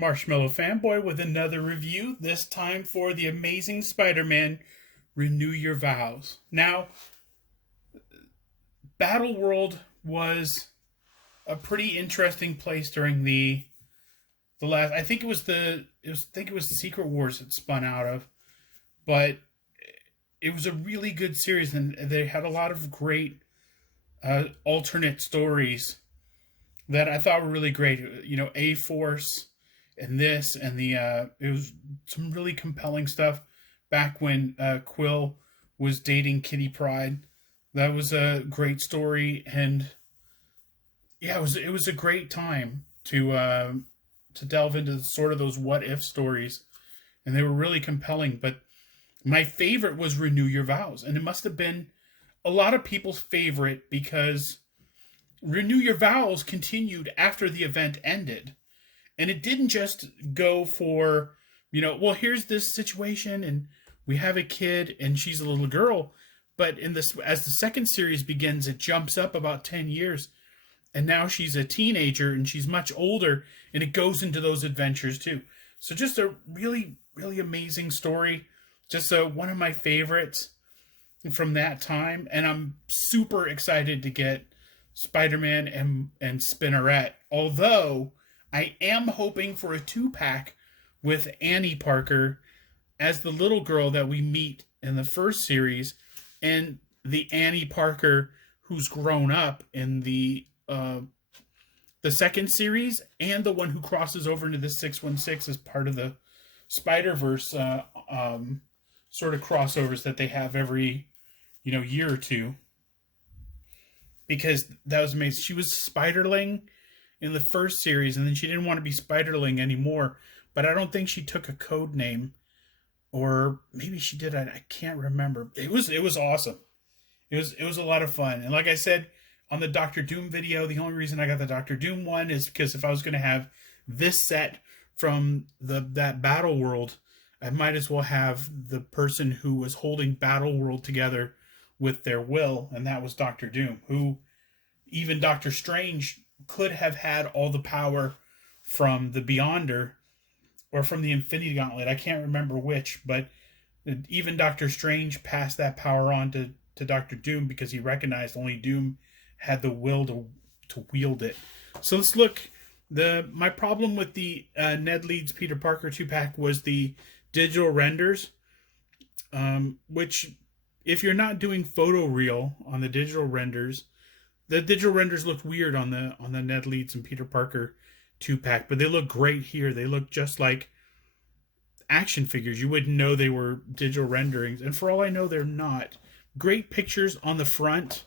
Marshmallow Fanboy with another review, this time for The Amazing Spider-Man Renew Your Vows. Now, Battleworld was a pretty interesting place during the last, I think it was the Secret Wars it spun out of, but it was a really good series and they had a lot of great alternate stories that I thought were really great. You know, A-Force and this and the it was some really compelling stuff back when Quill was dating Kitty Pryde. That was a great story, and yeah, it was a great time to delve into sort of those what if stories, and they were really compelling. But my favorite was Renew Your Vows, and it must have been a lot of people's favorite because Renew Your Vows continued after the event ended. And it didn't just go for, you know, well, here's this situation and we have a kid and she's a little girl. But in this, as the second series begins, it jumps up about 10 years. And now she's a teenager and she's much older, and it goes into those adventures too. So just a really, really amazing story. Just one of my favorites from that time. And I'm super excited to get Spider-Man and Spinneret. Although I am hoping for a 2-pack with Annie Parker as the little girl that we meet in the first series, and the Annie Parker who's grown up in the second series, and the one who crosses over into the 616 as part of the Spider-Verse sort of crossovers that they have every, you know, year or two. Because that was amazing. She was Spiderling in the first series, and then she didn't want to be Spiderling anymore. But I don't think she took a code name, or maybe she did. I can't remember. It was awesome. It was a lot of fun. And like I said on the Doctor Doom video, the only reason I got the Doctor Doom one is because if I was going to have this set from that Battleworld, I might as well have the person who was holding Battleworld together with their will, and that was Doctor Doom, who even Doctor Strange could have had all the power from the Beyonder or from the Infinity Gauntlet. I can't remember which, but even Doctor Strange passed that power on to Doctor Doom because he recognized only Doom had the will to wield it. So let's look. My problem with the Ned Leeds Peter Parker 2-pack was the digital renders, which, if you're not doing photoreal on the digital renders looked weird on the Ned Leeds and Peter Parker 2-pack, but they look great here. They look just like action figures. You wouldn't know they were digital renderings, and for all I know, they're not. Great pictures on the front,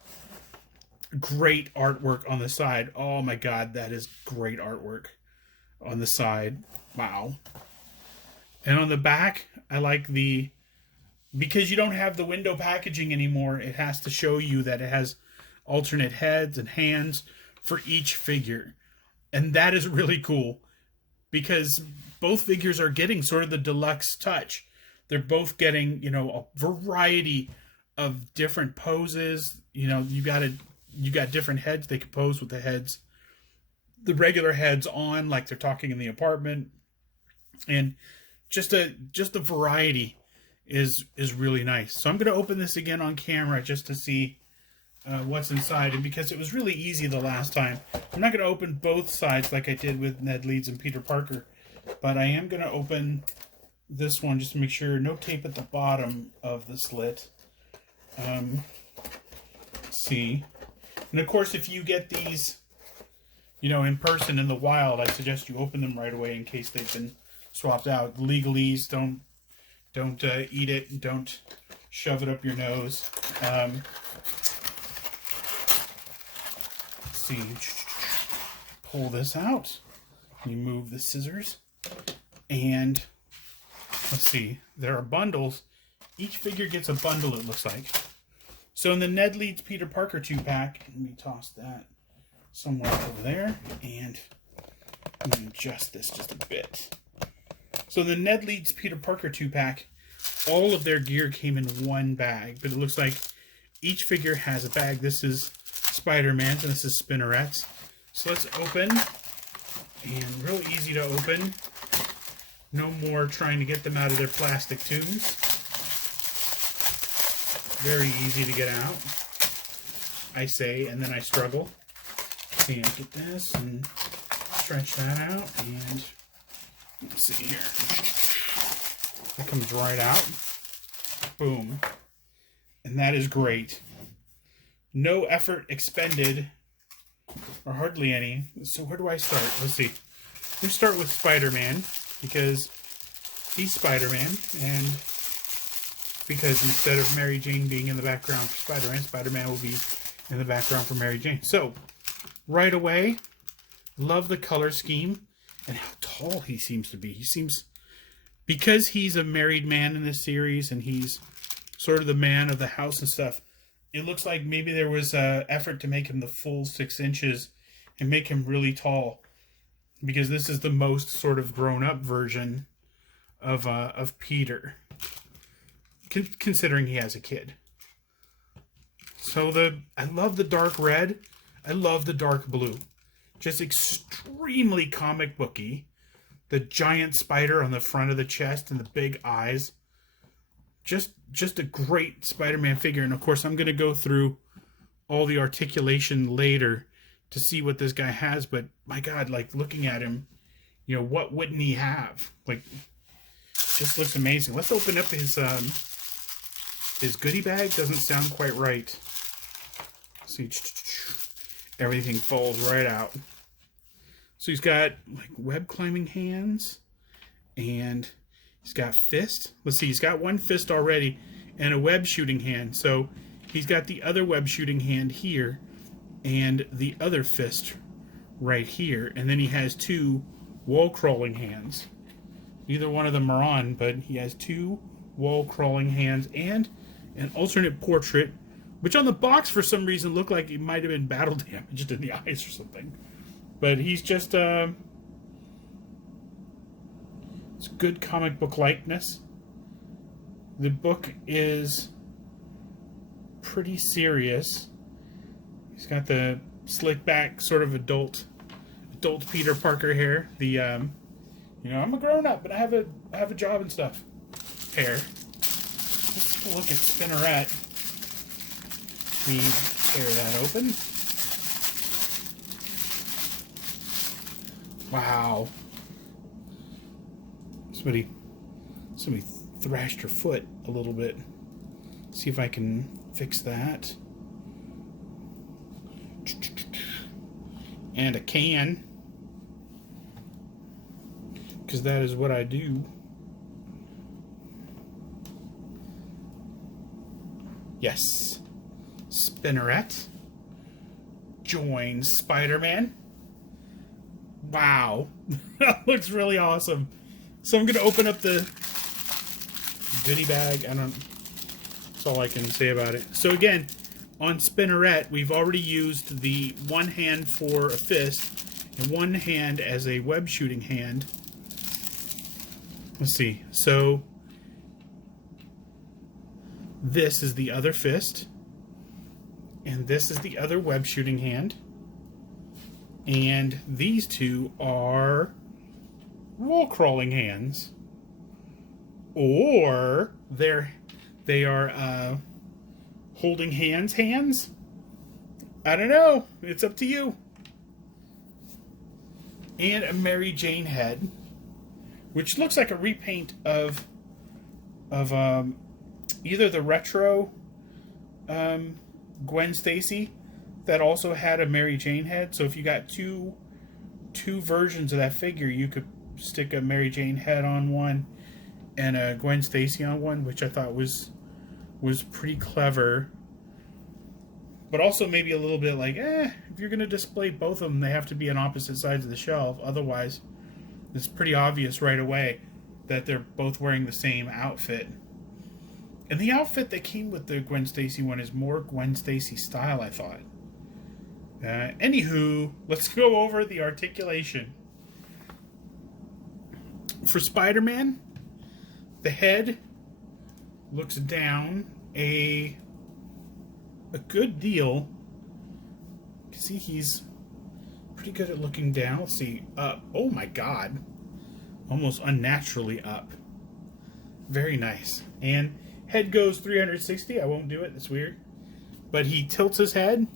great artwork on the side. Oh my god, that is great artwork on the side. Wow. And on the back, I like because you don't have the window packaging anymore, it has to show you that it has alternate heads and hands for each figure. And that is really cool because both figures are getting sort of the deluxe touch. They're both getting, you know, a variety of different poses. You know, you got different heads. They can pose with the regular heads on, like they're talking in the apartment. And just a variety is really nice. So I'm going to open this again on camera just to see what's inside, and because it was really easy the last time, I'm not going to open both sides like I did with Ned Leeds and Peter Parker, but I am going to open this one just to make sure. No tape at the bottom of the slit. Let's see. And of course, if you get these, you know, in person in the wild, I suggest you open them right away in case they've been swapped out. Legalese, don't eat it, don't shove it up your nose. See, pull this out. You move the scissors, and let's see, there are bundles. Each figure gets a bundle, it looks like. So in the Ned Leeds Peter Parker 2-pack, let me toss that somewhere over there, and let me adjust this just a bit. So the Ned Leeds Peter Parker 2-pack, all of their gear came in one bag, but it looks like each figure has a bag. This is Spider-Man's, and this is Spinneret's. So let's open, and real easy to open. No more trying to get them out of their plastic tubes. Very easy to get out, I say, and then I struggle. Okay, get this and stretch that out, and let's see here. That comes right out. Boom. And that is great. No effort expended, or hardly any. So where do I start? Let's see. Let's start with Spider-Man, because he's Spider-Man, and because instead of Mary Jane being in the background for Spider-Man, Spider-Man will be in the background for Mary Jane. So, right away, love the color scheme and how tall he seems to be. He seems, because he's a married man in this series and he's sort of the man of the house and stuff, it looks like maybe there was an effort to make him the full 6 inches and make him really tall, because this is the most sort of grown-up version of Peter, considering he has a kid. So I love the dark red. I love the dark blue. Just extremely comic booky. The giant spider on the front of the chest and the big eyes. Just a great Spider-Man figure. And of course, I'm going to go through all the articulation later to see what this guy has. But my God, like looking at him, you know, what wouldn't he have? Like, just looks amazing. Let's open up his goodie bag. Doesn't sound quite right. See, everything falls right out. So he's got like web climbing hands, and he's got fist. Let's see, he's got one fist already and a web shooting hand. So he's got the other web shooting hand here and the other fist right here. And then he has 2 wall crawling hands. Neither one of them are on, but he has 2 wall crawling hands and an alternate portrait, which on the box for some reason looked like it might have been battle damaged in the eyes or something. But he's just it's good comic book likeness. The book is pretty serious. He's got the slick back, sort of adult Peter Parker hair. The you know, I'm a grown up, but I have a job and stuff. Hair. Let's take a look at Spinneret. We tear that open. Wow. Somebody thrashed her foot a little bit. See if I can fix that. And a can, because that is what I do. Yes. Spinneret joins Spider-Man. Wow. That looks really awesome. So I'm going to open up the goodie bag. That's all I can say about it. So again, on Spinneret, we've already used the one hand for a fist and one hand as a web shooting hand. Let's see. So this is the other fist, and this is the other web shooting hand, and these 2 are wall crawling hands, or they are holding hands. I don't know. It's up to you. And a Mary Jane head, which looks like a repaint of either the retro Gwen Stacy that also had a Mary Jane head. So if you got two versions of that figure, you could stick a Mary Jane head on one and a Gwen Stacy on one, which I thought was pretty clever. But also maybe a little bit like, if you're going to display both of them, they have to be on opposite sides of the shelf. Otherwise, it's pretty obvious right away that they're both wearing the same outfit. And the outfit that came with the Gwen Stacy one is more Gwen Stacy style, I thought. Anywho, let's go over the articulation. For Spider-Man, the head looks down a good deal. You can see he's pretty good at looking down. Let's see. Oh my God. almost unnaturally up. Very nice. And head goes 360. I won't do it. That's weird. But he tilts his head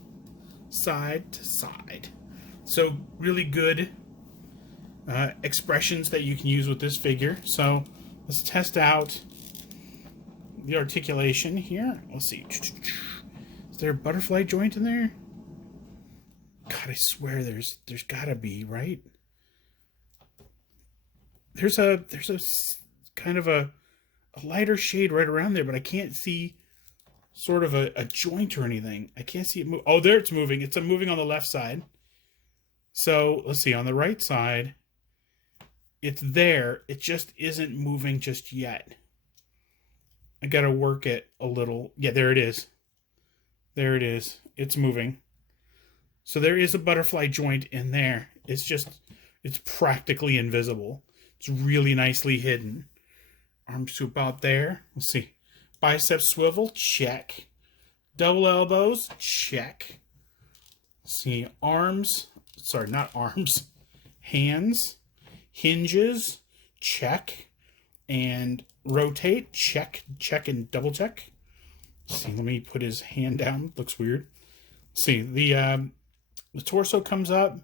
side to side. So really good expressions that you can use with this figure. So let's test out the articulation here. Let's see. Is there a butterfly joint in there? God, I swear there's gotta be, right? There's a kind of a lighter shade right around there, but I can't see sort of a joint or anything. I can't see it move. Oh, there it's moving. It's moving on the left side. So let's see, on the right side, it's there. It just isn't moving just yet. I gotta work it a little. Yeah, there it is. There it is. It's moving. So there is a butterfly joint in there. It's practically invisible. It's really nicely hidden. Arms to about there. Let's see. Bicep swivel, check. Double elbows, check. Let's see. Arms, sorry, not arms. Hands, hinges, check. And rotate, check, check, and double check. Let's see, let me put his hand down. Looks weird. Let's see, the torso comes up.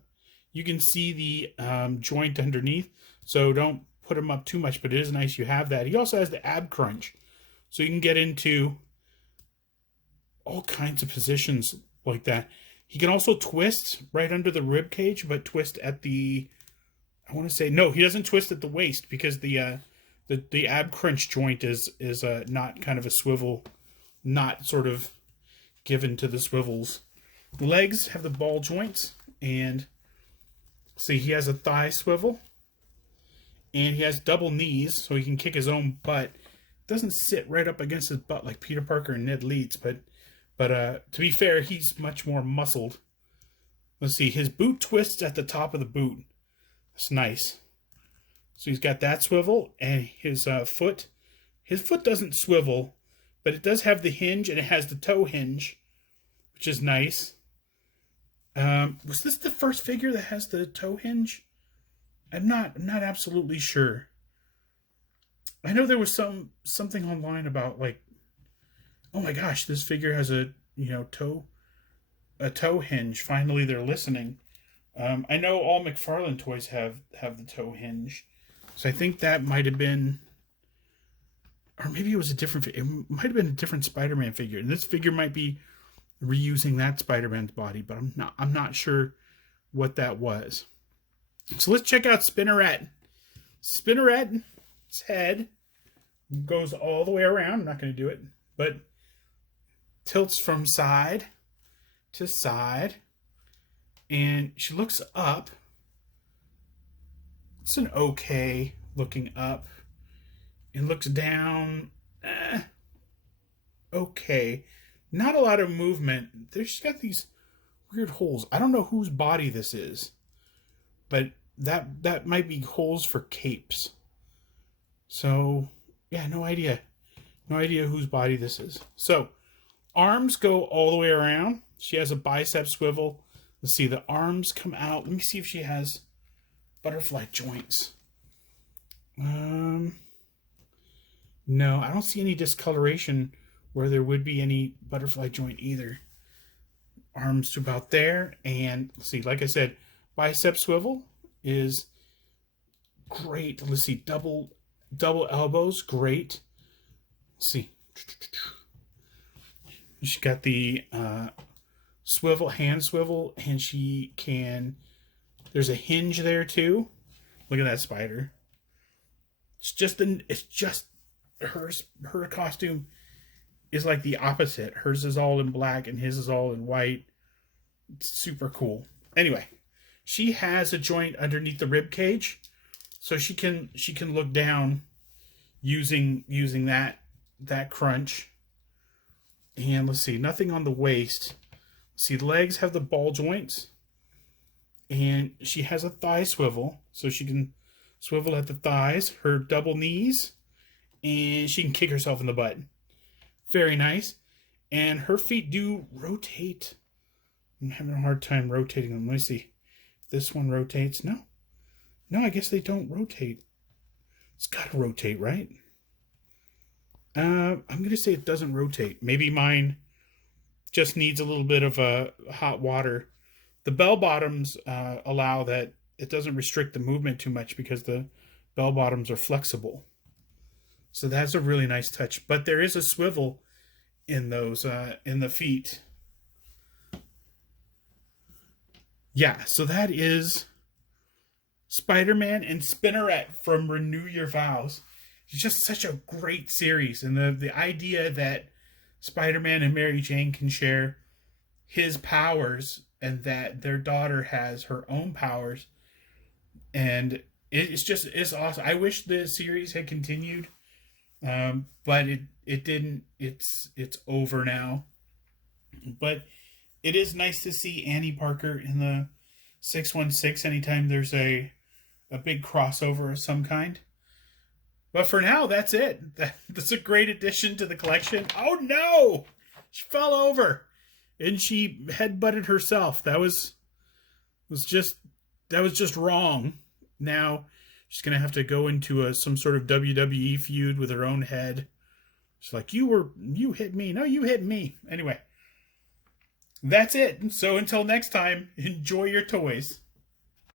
You can see the joint underneath. So don't put him up too much, but it is nice you have that. He also has the ab crunch. So you can get into all kinds of positions like that. He can also twist right under the rib cage, but twist at the, I want to say, no, he doesn't twist at the waist because the ab crunch joint is not kind of a swivel, not sort of given to the swivels. The legs have the ball joints, and see, he has a thigh swivel, and he has double knees, so he can kick his own butt. It doesn't sit right up against his butt like Peter Parker and Ned Leeds, but to be fair, he's much more muscled. Let's see, his boot twists at the top of the boot. That's nice. So he's got that swivel, and his foot doesn't swivel, but it does have the hinge, and it has the toe hinge, which is nice. Was this the first figure that has the toe hinge? I'm not absolutely sure. I know there was something online about, like, oh my gosh, this figure has a toe hinge. Finally, they're listening. I know all McFarlane toys have the toe hinge, so I think that might have been, or maybe it was a different. It might have been a different Spider-Man figure, and this figure might be reusing that Spider-Man's body, but I'm not sure what that was. So let's check out Spinneret. Spinneret's head goes all the way around. I'm not going to do it, but tilts from side to side, and she looks up. It's an okay looking up, and looks down. Okay. Not a lot of movement. She's got these weird holes. I don't know whose body this is, but that might be holes for capes. So, yeah, no idea. No idea whose body this is. So, arms go all the way around. She has a bicep swivel. Let's see, the arms come out. Let me see if she has butterfly joints. No, I don't see any discoloration where there would be any butterfly joint either. Arms to about there, and let's see, like I said, bicep swivel is great. Let's see, double elbows, great. Let's see. She's got the swivel, hand swivel, and she can, there's a hinge there too. Look at that spider. It's just her costume is like the opposite. Hers is all in black and his is all in white. It's super cool. Anyway, she has a joint underneath the rib cage, so she can look down using that crunch. And let's see, nothing on the waist. See, the legs have the ball joints, and she has a thigh swivel, so she can swivel at the thighs, her double knees, and she can kick herself in the butt. Very nice. And her feet do rotate. I'm having a hard time rotating them. Let me see. This one rotates. No, I guess they don't rotate. It's got to rotate, right? I'm going to say it doesn't rotate. Maybe mine just needs a little bit of hot water. The bell bottoms allow that it doesn't restrict the movement too much because the bell bottoms are flexible. So that's a really nice touch. But there is a swivel in those, in the feet. Yeah, so that is Spider-Man and Spinneret from Renew Your Vows. It's just such a great series. And the idea that Spider-Man and Mary Jane can share his powers and that their daughter has her own powers. And it's awesome. I wish the series had continued, but it didn't. It's over now. But it is nice to see Annie Parker in the 616 anytime there's a big crossover of some kind. But for now, that's it. That's a great addition to the collection. Oh no! She fell over and she headbutted herself. That was just wrong. Now she's gonna have to go into some sort of WWE feud with her own head. She's like, you hit me. No, you hit me. Anyway, that's it. So until next time, enjoy your toys.